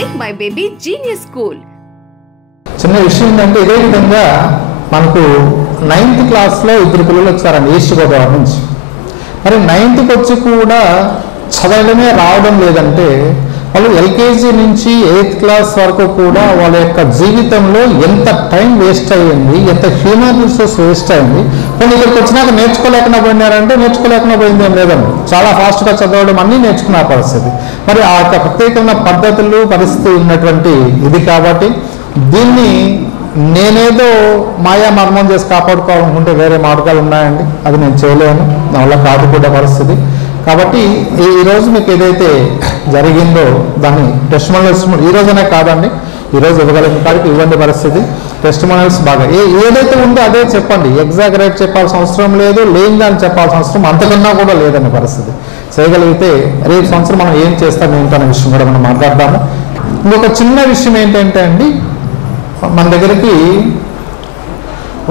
Make my baby genius school. చిన్న విషయం ఏంటంటే ఇదే విధంగా మనకు 9th క్లాస్లో ఇద్దరు పిల్లలు వచ్చారండి ఈస్ట్ గోదావరి నుంచి. మరి 9th వచ్చి కూడా చదవడమే రావడం లేదంటే వాళ్ళు ఎల్కేజీ నుంచి 8th క్లాస్ వరకు కూడా వాళ్ళ యొక్క జీవితంలో ఎంత టైం వేస్ట్ అయ్యింది, ఎంత హ్యూమన్ రిసోర్స్ వేస్ట్ అయింది. కొన్ని ఇక్కడికి వచ్చినాక నేర్చుకోలేకుండా పోయినారంటే నేర్చుకోలేకుండా పోయింది ఏం లేదండి, చాలా ఫాస్ట్గా చదవడం అన్నీ నేర్చుకున్న పరిస్థితి. మరి ఆ యొక్క ప్రత్యేకమైన పద్ధతులు పరిస్థితి ఉన్నటువంటి ఇది కాబట్టి దీన్ని నేనేదో మాయా మర్మం చేసి కాపాడుకోవాలనుకుంటే వేరే మార్గాలు ఉన్నాయండి, అది నేను చేయలేను, నా వల్ల కాదు కూడా పరిస్థితి. కాబట్టి ఈరోజు మీకు ఏదైతే జరిగిందో దాన్ని టెస్టిమోనియల్స్ ఈరోజునే కాదండి, ఈరోజు ఇవ్వగలిగిన కాడికి ఇవ్వండి పరిస్థితి. టెస్టిమోనియల్స్ బాగా ఏదైతే ఉందో అదే చెప్పండి, ఎగ్జాగరేట్ చెప్పాల్సిన అవసరం లేదు, లేనిదాన్ని చెప్పాల్సిన అవసరం అంతకన్నా కూడా లేదనే పరిస్థితి. చేయగలిగితే రేపు సంవత్సరం మనం ఏం చేస్తాం ఏంటనే విషయం కూడా మనం మాట్లాడదాము. ఇంకొక చిన్న విషయం ఏంటంటే అండి, మన దగ్గరికి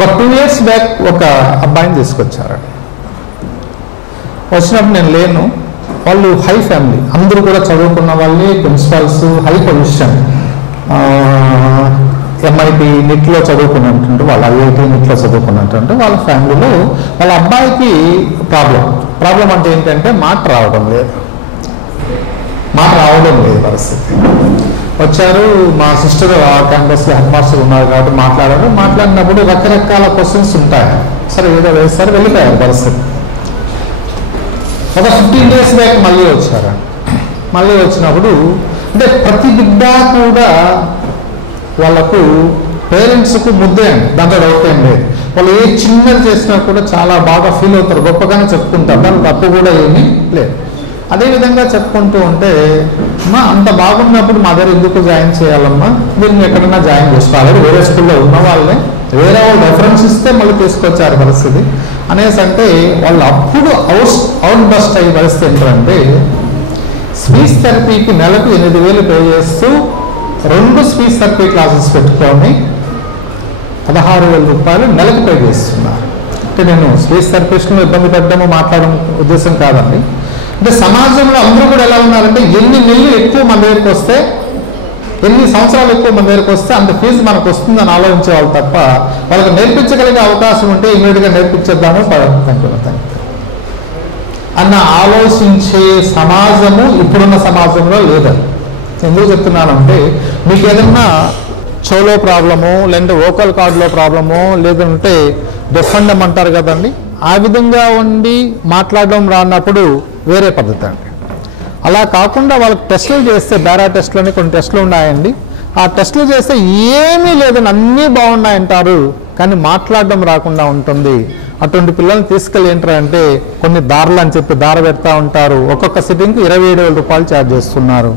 ఒక 2 years బ్యాక్ ఒక అబ్బాయిని తీసుకొచ్చారండి. వచ్చినప్పుడు నేను లేను, వాళ్ళు హై ఫ్యామిలీ, అందరూ కూడా చదువుకున్న వాళ్ళే, ప్రిన్సిపాల్స్, హై పొజిషన్, MIT నిట్లో చదువుకున్నట్టు వాళ్ళు, IIT నిట్లో చదువుకున్నట్టు వాళ్ళ ఫ్యామిలీలో వాళ్ళ అబ్బాయికి ప్రాబ్లం అంటే ఏంటంటే మాట రావడం లేదు పరిస్థితి. వచ్చారు, మా సిస్టర్ ఆ క్యాంపస్లో హెడ్ మాస్టర్ ఉన్నారు కాబట్టి మాట్లాడినప్పుడు రకరకాల క్వశ్చన్స్ ఉంటాయి, సరే ఏదో వేస్తారు, వెళ్ళిపోయారు పరిస్థితి. ఒక 15 days బ్యాక్ మళ్ళీ వచ్చారు. మళ్ళీ వచ్చినప్పుడు అంటే ప్రతి బిడ్డ కూడా వాళ్ళకు పేరెంట్స్కు ముద్దే అండి, దాంట్లో డౌట్ ఏం లేదు. వాళ్ళు ఏ చిన్నది చేసినా కూడా చాలా బాగా ఫీల్ అవుతారు, గొప్పగానే చెప్పుకుంటారు, దాని తప్పు కూడా ఏమీ లేదు. అదేవిధంగా చెప్పుకుంటూ ఉంటే అమ్మా అంత బాగున్నప్పుడు మా దగ్గర ఎందుకు జాయిన్ చేయాలమ్మా, దీన్ని ఎక్కడన్నా జాయిన్ చేసుకోవాలి, వేరే స్కూల్లో ఉన్న వాళ్ళే వేరే వాళ్ళు రెఫరెన్స్ ఇస్తే మళ్ళీ తీసుకొచ్చారు పరిస్థితి అనేసి. అంటే వాళ్ళు అప్పుడు అవుట్ బస్ట్ అయ్యే పరిస్థితి ఏంటంటే స్పీచ్ థెరపీకి నెలకు 8,000 పే చేస్తూ 2 స్పీచ్ థెరపీ క్లాసెస్ పెట్టుకొని 16,000 రూపాయలు నెలకు పే చేస్తున్నారు. అంటే నేను స్పీచ్ థెరపిస్ట్ను ఇబ్బంది పెట్టడము మాట్లాడడం ఉద్దేశం కాదండి. అంటే సమాజంలో అందరూ కూడా ఎలా ఉన్నారంటే ఎన్ని నెలలు ఎక్కువ మన దగ్గరికి వస్తే, ఎన్ని సంవత్సరాలు ఎక్కువ మన దగ్గరికి వస్తే అంత ఫీజు మనకు వస్తుందని ఆలోచించే వాళ్ళు తప్ప వాళ్ళకి నేర్పించగలిగే అవకాశం ఉంటే ఇమీడియట్గా నేర్పించేద్దాము అన్న ఆలోచించే సమాజము ఇప్పుడున్న సమాజంలో లేదని. ఎందుకు చెప్తున్నానంటే మీకు ఏదన్నా చెవులో ప్రాబ్లము, లేదంటే వోకల్ కార్డులో ప్రాబ్లము, లేదంటే డెఫండం అంటారు కదండి, ఆ విధంగా ఉండి మాట్లాడడం రానప్పుడు వేరే పద్ధతి అండి. అలా కాకుండా వాళ్ళకి టెస్టులు చేస్తే, బేరా టెస్టులు అని కొన్ని టెస్టులు ఉన్నాయండి, ఆ టెస్టులు చేస్తే ఏమీ లేదని అన్నీ బాగున్నాయంటారు, కానీ మాట్లాడడం రాకుండా ఉంటుంది. అటువంటి పిల్లల్ని తీసుకెళ్ళి ఏంటంటే కొన్ని దారులు అని చెప్పి దార పెడతా ఉంటారు, ఒక్కొక్క సిట్టింగ్కి 27,000 రూపాయలు ఛార్జ్ చేస్తున్నారు.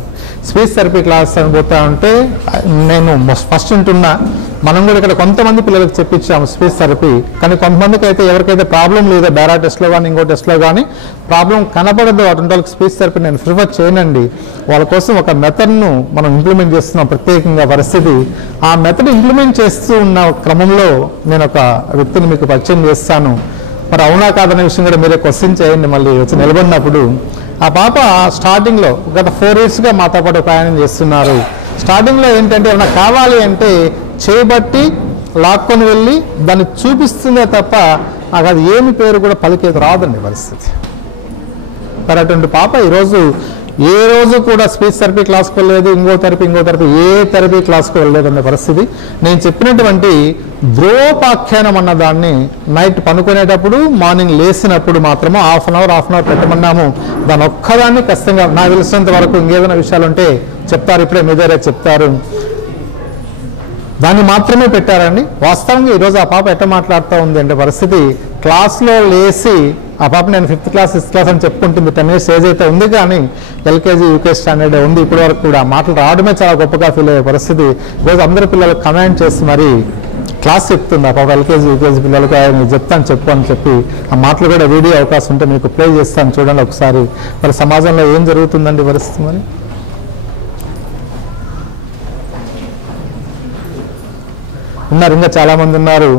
స్పీచ్ థెరపీ క్లాస్ అని పోతా ఉంటే నేను ఫస్ట్ ఉంటున్నా, మనం కూడా ఇక్కడ కొంతమంది పిల్లలకు చెప్పించాము స్పీచ్ థెరపీ, కానీ కొంతమందికి అయితే ఎవరికైతే ప్రాబ్లం లేదో బేరా టెస్ట్లో కానీ ఇంకో టెస్ట్లో కానీ ప్రాబ్లం కనపడదు అటువంటి వాళ్ళకి స్పీచ్ థెరపీ నేను ప్రిఫర్ చేయనండి. వాళ్ళ కోసం ఒక మెథడ్ను మనం ఇంప్లిమెంట్ చేస్తున్నాం ప్రత్యేకంగా పరిస్థితి. ఆ మెథడ్ ఇంప్లిమెంట్ చేస్తూ ఉన్న క్రమంలో నేను ఒక వ్యక్తిని మీకు పరిచయం చేస్తాను. మరి అవునా కాదనే విషయం కూడా మీరే క్వశ్చన్ చేయండి మళ్ళీ వచ్చి నిలబడినప్పుడు. ఆ పాప స్టార్టింగ్లో గత 4 yearsగా మాతో పాటు ప్రయాణం చేస్తున్నారు. స్టార్టింగ్లో ఏంటంటే ఏమైనా కావాలి అంటే చేయబట్టి లాక్కొని వెళ్ళి దాన్ని చూపిస్తుందే తప్ప నాకు అది ఏమి పేరు కూడా పలికేది రాదండి పరిస్థితి. మరి అటువంటి పాప ఈరోజు ఏ రోజు కూడా స్పీచ్ థెరపీ క్లాస్కి వెళ్ళలేదు, ఇంకో థెరపీ ఏ థెరపీ క్లాస్కి వెళ్ళలేదనే పరిస్థితి. నేను చెప్పినటువంటి ద్రోపాఖ్యానం అన్న దాన్ని నైట్ పనుకునేటప్పుడు, మార్నింగ్ లేచినప్పుడు మాత్రము హాఫ్ అన్ అవర్ పెట్టమన్నాము. దాని ఒక్కదాన్ని ఖచ్చితంగా నాకు తెలిసినంత వరకు ఇంకేదైనా విషయాలు ఉంటే చెప్తారు, ఇప్పుడే మీ దగ్గర చెప్తారు, దాన్ని మాత్రమే పెట్టారండి. వాస్తవంగా ఈరోజు ఆ పాప ఎట్లా మాట్లాడుతూ ఉంది అంటే పరిస్థితి, క్లాస్లో లేచి ఆ పాప నేను 5th class 6th class అని చెప్పుకుంటుంది, 10 years ఏజ్ అయితే ఉంది, కానీ LKG UKG స్టాండర్డ్ ఉంది. ఇప్పటి వరకు కూడా మాటలు రావడమే చాలా గొప్పగా ఫీల్ అయ్యే పరిస్థితి. ఈరోజు అందరు పిల్లలు కమెంట్ చేసి మరి క్లాస్ చెప్తుంది ఆ పాప, LKG UKG పిల్లలకి నేను చెప్తాను చెప్పు అని చెప్పి ఆ మాటలు కూడా వీడియో అవకాశం ఉంటే మీకు ప్లే చేస్తాను చూడండి ఒకసారి. మరి సమాజంలో ఏం జరుగుతుందండి పరిస్థితి, మరి ఉన్నారు ఇంకా చాలామంది ఉన్నారు.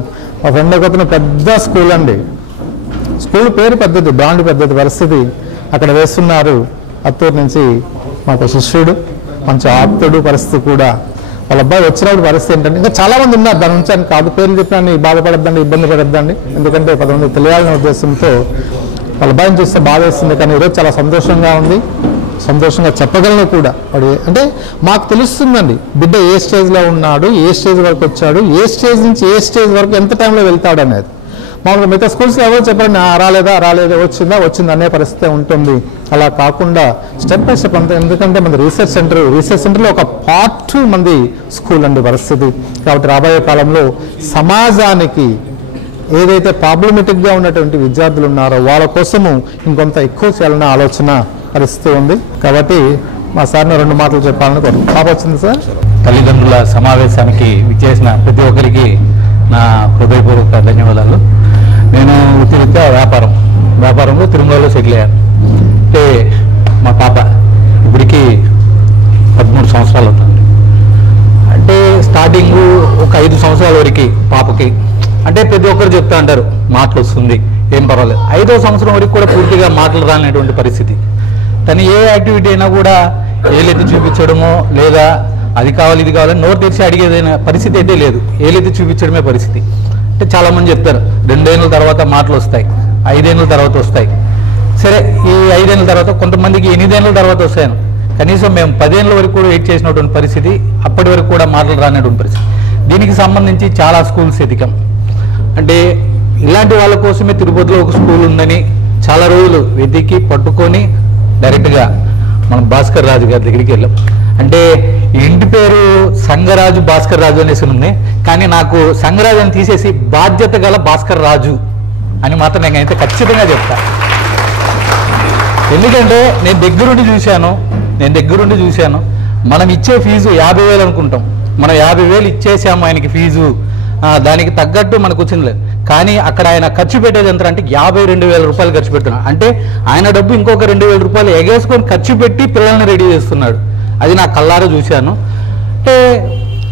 మా ఫ్రెండ్ ఒకతను పెద్ద స్కూల్ అండి, స్కూల్ పేరు పెద్దది, బ్రాండ్ పెద్దది పరిస్థితి, అక్కడ వేస్తున్నారు. అత్తూరు నుంచి మాకు శిష్యుడు మంచి ఆప్తుడు పరిస్థితి కూడా వాళ్ళ అబ్బాయి వచ్చినప్పుడు పరిస్థితి ఏంటంటే ఇంకా చాలా మంది ఉన్నారు దాని నుంచి అని కాదు పేర్లు చెప్పినా బాధపడద్దండి ఇబ్బంది పడద్దండి ఎందుకంటే 10 మంది తెలియాలనే ఉద్దేశంతో వాళ్ళ అబ్బాయిని చూస్తే బాధ వేస్తుంది కానీ ఈరోజు చాలా సంతోషంగా ఉంది సంతోషంగా చెప్పగలను కూడా వాడు అంటే మాకు తెలుస్తుందండి బిడ్డ ఏ స్టేజ్లో ఉన్నాడు ఏ స్టేజ్ వరకు వచ్చాడు ఏ స్టేజ్ నుంచి ఏ స్టేజ్ వరకు ఎంత టైంలో వెళ్తాడు అనేది మామూలుగా మిగతా స్కూల్స్లో ఎవరు చెప్పండి రాలేదా వచ్చిందా అనే పరిస్థితి ఉంటుంది అలా కాకుండా స్టెప్ బై స్టెప్ అంతా ఎందుకంటే మన రీసెర్చ్ సెంటర్లో ఒక పార్ట్ మంది స్కూల్ అండి పరిస్థితి కాబట్టి రాబోయే కాలంలో సమాజానికి ఏదైతే ప్రాబ్లమేటిక్గా ఉన్నటువంటి విద్యార్థులు ఉన్నారో వాళ్ళ కోసము ఇంకొంత ఎక్కువ చేయాలన్న ఆలోచన పరిస్థితి ఉంది కాబట్టి మా సార్ని 2 మాటలు చెప్పాలని కోరుకుంటున్నాను. పాప వచ్చింది సార్. తల్లిదండ్రుల సమావేశానికి విచ్చేసిన ప్రతి ఒక్కరికి నా హృదయపూర్వక ధన్యవాదాలు. నేను వృత్తిరీత్యా వ్యాపారంలో తిరుమలలో సెటిల్ అయ్యాను. అంటే మా పాప ఇప్పటికి 13 సంవత్సరాలు అవుతుంది. అంటే స్టార్టింగ్ ఒక 5 సంవత్సరాల వరకు పాపకి అంటే ప్రతి ఒక్కరు చెప్తా అంటారు మాటలు వస్తుంది ఏం పర్వాలేదు. 5వ సంవత్సరం వరకు కూడా పూర్తిగా మాటలు రానటువంటి పరిస్థితి. తను ఏ యాక్టివిటీ అయినా కూడా ఏలెత్తి చూపించడమో లేదా అది కావాలి ఇది కావాలని నోరు తెరిచి అడిగేదైన పరిస్థితి అయితే లేదు. ఏలెత్తి చూపించడమే పరిస్థితి. అంటే చాలామంది చెప్తారు 2 ఏళ్ళ తర్వాత మాటలు వస్తాయి, 5 ఏళ్ళ తర్వాత వస్తాయి. సరే ఈ 5 ఏళ్ళ తర్వాత కొంతమందికి 8 ఏళ్ళ తర్వాత వస్తాయను. కనీసం మేము 10 ఏళ్ళ వరకు కూడా వెయిట్ చేసినటువంటి పరిస్థితి, అప్పటి వరకు కూడా మాటలు రానటువంటి పరిస్థితి. దీనికి సంబంధించి చాలా స్కూల్స్ ఎతికాం. అంటే ఇలాంటి వాళ్ళ కోసమే తిరుపతిలో ఒక స్కూల్ ఉందని చాలా రోజులు వెతికి పట్టుకొని డైరెక్ట్గా మనం భాస్కర్ రాజు గారి దగ్గరికి వెళ్ళాం. అంటే ఇంటి పేరు సంగరాజు భాస్కర్ రాజు అనేసి ఉంది, కానీ నాకు సంగరాజు అని తీసేసి బాధ్యత గల భాస్కర్ రాజు అని మాత్రం నేనైతే ఖచ్చితంగా చెప్తా. ఎందుకంటే నేను దగ్గరుండి చూశాను. మనం ఇచ్చే ఫీజు 50,000 అనుకుంటాం. మనం 50,000 ఇచ్చేసాము ఆయనకి ఫీజు, దానికి తగ్గట్టు మనకు వచ్చింది లేదు. కానీ అక్కడ ఆయన ఖర్చు పెట్టేది ఎంత అంటే 52,000 రూపాయలు ఖర్చు పెడుతున్నాడు. అంటే ఆయన డబ్బు ఇంకొక 2,000 రూపాయలు ఎగేసుకొని ఖర్చు పెట్టి పిల్లల్ని రెడీ చేస్తున్నాడు. అది నా కళ్ళారా చూశాను. అంటే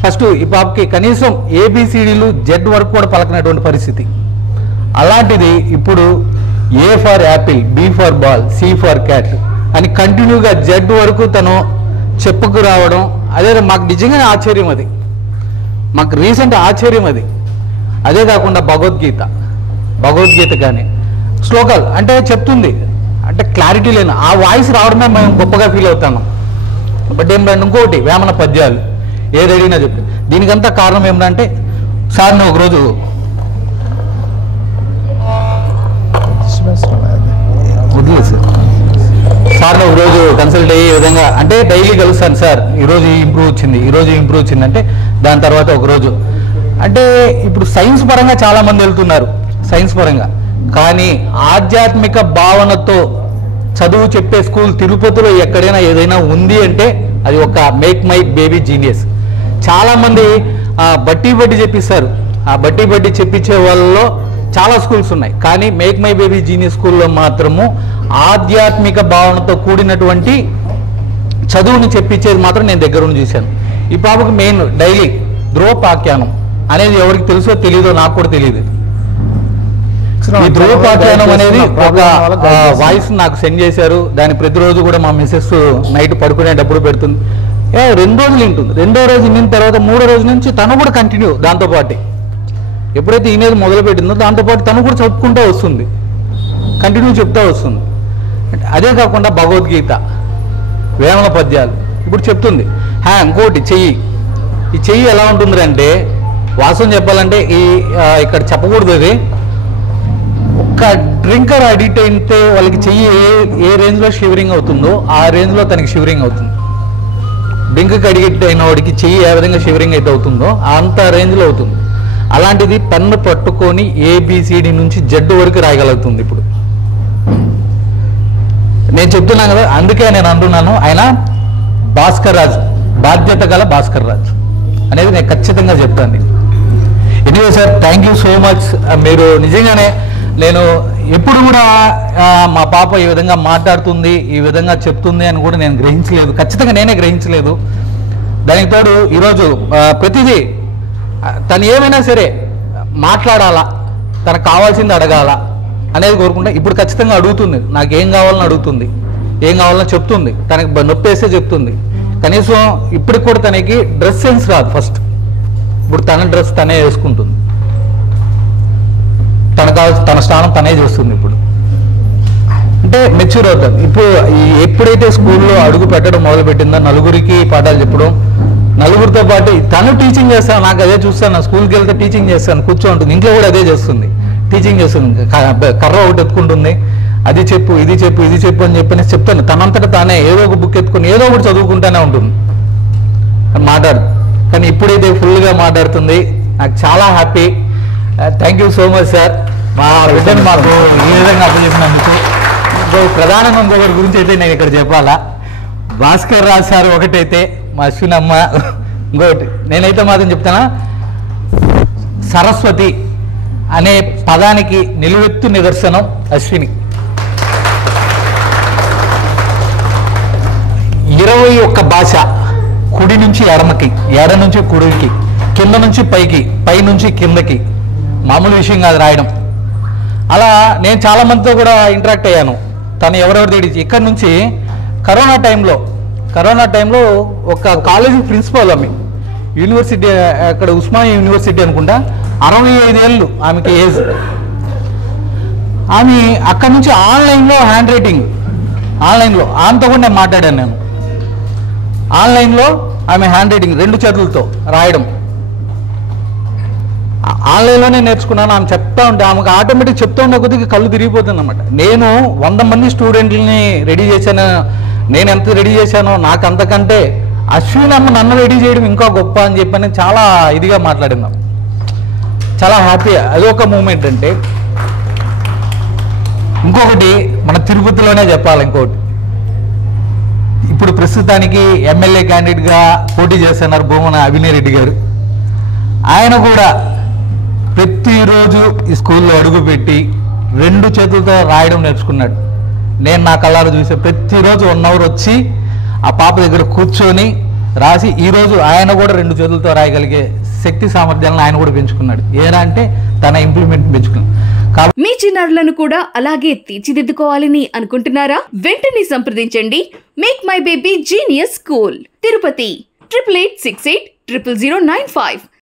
ఫస్ట్ ఈ పాపకి కనీసం ABCDలు Z వరకు కూడా పలకనటువంటి పరిస్థితి. అలాంటిది ఇప్పుడు A for Apple, B for ball, C for cat అని కంటిన్యూగా Z వరకు తను చెప్పుకు రావడం అదే మాకు నిజంగానే ఆశ్చర్యం. అది మాకు రీసెంట్ ఆశ్చర్యం. అదే కాకుండా భగవద్గీత కానీ శ్లోకాలు అంటే చెప్తుంది. అంటే క్లారిటీ లేని ఆ వాయిస్ రావడమే మేము గొప్పగా ఫీల్ అవుతాను. బట్ ఏమిటంటే ఇంకోటి వేమన పద్యాలు ఏది అడిగినా చెప్తుంది. దీనికంతా కారణం ఏమిటంటే సార్ని ఒకరోజు వదిలేదు సార్ని ఒకరోజు కన్సల్ట్ అయ్యే విధంగా అంటే డైలీ కలుస్తాను సార్ ఈరోజు ఇంప్రూవ్ వచ్చింది అంటే దాని తర్వాత ఒకరోజు అంటే ఇప్పుడు సైన్స్ పరంగా చాలామంది వెళ్తున్నారు సైన్స్ పరంగా, కానీ ఆధ్యాత్మిక భావనతో చదువు చెప్పే స్కూల్ తిరుపతిలో ఎక్కడైనా ఏదైనా ఉంది అంటే అది ఒక మేక్ మై బేబీ జీనియస్. చాలామంది బట్టి చెప్పిస్తారు. ఆ బట్టి చెప్పించే వాళ్ళలో చాలా స్కూల్స్ ఉన్నాయి, కానీ మేక్ మై బేబీ జీనియస్ స్కూల్లో మాత్రము ఆధ్యాత్మిక భావనతో కూడినటువంటి చదువుని చెప్పించేది మాత్రం నేను దగ్గరుండి చూశాను. ఈ పాపకు మెయిన్ డైలీ ధ్రువపాఖ్యానం అనేది ఎవరికి తెలుసో తెలీదో నాకు కూడా తెలియదు. ఈ ధ్రువపాఖ్యానం అనేది ఒక వాయిస్ నాకు సెండ్ చేశారు. దాన్ని ప్రతిరోజు కూడా మా మిస్సెస్ నైట్ పడుకునేటప్పుడు పెడుతుంది. 2 రోజులు వింటుంది. 2వ రోజు విన్న తర్వాత 3వ రోజు నుంచి తను కూడా కంటిన్యూ దాంతోపాటు ఎప్పుడైతే ఈనేది మొదలు పెట్టిందో దాంతోపాటు తను కూడా చదువుకుంటూ వస్తుంది, కంటిన్యూ చెప్తూ వస్తుంది. అదే కాకుండా భగవద్గీత, వేమన పద్యాలు ఇప్పుడు చెప్తుంది. ఇంకోటి ఈ చెయ్యి ఎలా ఉంటుంది అంటే వాస్తవం చెప్పాలంటే ఇక్కడ చెప్పకూడదు. అది ఒక్క డ్రింకర్ అడిక్ట్ అయితే వాళ్ళకి చెయ్యి ఏ రేంజ్లో షివరింగ్ అవుతుందో ఆ రేంజ్లో తనకి షివరింగ్ అవుతుంది. డ్రింక్కి అడిక్ట్ అయిన వాడికి చెయ్యి ఏ విధంగా షివరింగ్ అయితే అవుతుందో అంత రేంజ్లో అవుతుంది. అలాంటిది పెన్ను పట్టుకొని ABCD నుంచి Z వరకు రాయగలుగుతుంది. ఇప్పుడు నేను చెప్తున్నాను కదా, అందుకే నేను అంటున్నాను ఆయన భాస్కర్ రాజు, బాధ్యత గల భాస్కర్ రాజు అనేది నేను ఖచ్చితంగా చెప్తాను. Anyway sir, thank you so much. మీరు నిజంగానే నేను ఎప్పుడు కూడా మా పాప ఈ విధంగా మాట్లాడుతుంది, ఈ విధంగా చెప్తుంది అని కూడా నేను గ్రహించలేదు. ఖచ్చితంగా నేనే గ్రహించలేదు. దానికి తోడు ఈరోజు ప్రతిదీ తను ఏమైనా సరే మాట్లాడాలా, తనకు కావాల్సింది అడగాల అనేది కోరుకుంటే ఇప్పుడు ఖచ్చితంగా అడుగుతుంది. నాకు ఏం కావాలని అడుగుతుంది, ఏం కావాలని చెప్తుంది, తనకి నొప్పి వేస్తే చెప్తుంది. కనీసం ఇప్పటికి కూడా తనకి డ్రెస్ సెన్స్ రాదు. ఫస్ట్ ఇప్పుడు తన డ్రెస్ తనే వేసుకుంటుంది, తన స్నానం తనే చేస్తుంది. ఇప్పుడు అంటే మెచ్యూర్ అవుతుంది. ఇప్పుడు ఎప్పుడైతే స్కూల్లో అడుగు పెట్టడం మొదలు పెట్టిందో, నలుగురికి పాఠాలు చెప్పడం, నలుగురితో పాటు తను టీచింగ్ చేస్తాను. నాకు అదే చూస్తాను, స్కూల్కి వెళ్తే టీచింగ్ చేస్తాను, కూర్చోంటుంది. ఇంట్లో కూడా అదే చేస్తుంది, టీచింగ్ చేస్తుంది. కర్ర ఒకటి ఎత్తుకుంటుంది, అది చెప్పు ఇది చెప్పు ఇది చెప్పు అని చెప్పి చెప్తాను. తనంతట తానే ఏదో ఒక బుక్ ఎత్తుకుని ఏదో ఒకటి చదువుకుంటూనే ఉంటుంది, మాట్లాడు. కానీ ఇప్పుడైతే ఫుల్గా మాట్లాడుతుంది. నాకు చాలా happy. Thank you so much sir, మా బిడ్డను మాకు ఈ విధంగా అప్పచెప్పినందుకు. ప్రధానంగా ఇంకొకరి గురించి అయితే నేను ఇక్కడ చెప్పాలా, భాస్కర్ రాజ్ సార్ ఒకటైతే, మా అశ్విన్ అమ్మ ఇంకొకటి. నేనైతే మాత్రం చెప్తానా, సరస్వతి అనే పదానికి నిలువెత్తు నిదర్శనం అశ్విని. 21 భాష, కుడి నుంచి ఎడమకి, ఎడ నుంచి కుడికి, కింద నుంచి పైకి, పై నుంచి కిందకి. మామూలు విషయం కాదు రాయడం. అలా నేను చాలా మందితో కూడా ఇంటరాక్ట్ అయ్యాను. తను ఎవరెవరు తెడిచి ఇక్కడ నుంచి కరోనా టైంలో ఒక కాలేజీ ప్రిన్సిపాల్ ఆమె, యూనివర్సిటీ అక్కడ ఉస్మానియా యూనివర్సిటీ అనుకుంటా, 65 ఏళ్ళు ఆమెకి ఏజ్. ఆమె అక్కడ నుంచి ఆన్లైన్లో హ్యాండ్ రైటింగ్, ఆన్లైన్లో ఆమెతో కూడా నేను మాట్లాడాను. నేను ఆన్లైన్లో ఆమె హ్యాండ్ రైటింగ్ 2 చేతులతో రాయడం ఆన్లైన్లోనే నేర్చుకున్నాను. ఆమె చెప్తా ఉంటే ఆమెకు ఆటోమేటిక్ చెప్తూ ఉండే కొద్దిగా కళ్ళు తిరిగిపోతుంది అన్నమాట. నేను 100 మంది స్టూడెంట్లని రెడీ చేశాను. నేను ఎంత రెడీ చేశానో నాకు అంతకంటే అశ్విన్ అమ్మ నన్ను రెడీ చేయడం ఇంకా గొప్ప అని చెప్పని చాలా ఇదిగా మాట్లాడిందాం. చాలా హ్యాపీ. అదొక మూమెంట్. అంటే ఇంకొకటి మన తిరుపతిలోనే చెప్పాలి. ఇంకొకటి, ఇప్పుడు ప్రస్తుతానికి ఎమ్మెల్యే క్యాండిడేట్గా పోటీ చేస్తున్నారు భూమన అభినయ్ రెడ్డి గారు. ఆయన కూడా ప్రతిరోజు ఈ స్కూల్లో అడుగుపెట్టి 2 చేతులతో రాయడం నేర్చుకున్నాడు. నేను నా కళ్ళారు చూసే ప్రతిరోజు 1 అవర్ వచ్చి ఆ పాప దగ్గర కూర్చొని రాసి, ఈరోజు ఆయన కూడా 2 చేతులతో రాయగలిగే శక్తి సామర్థ్యాలను ఆయన కూడా పెంచుకున్నాడు. ఏనా అంటే తన ఇంప్లిమెంట్ పెంచుకున్నాడు. మీ చిన్నారులను కూడా అలాగే తీర్చిదిద్దుకోవాలని అనుకుంటున్నారా? వెంటనే సంప్రదించండి make my baby genius school, Tirupati 8886800095.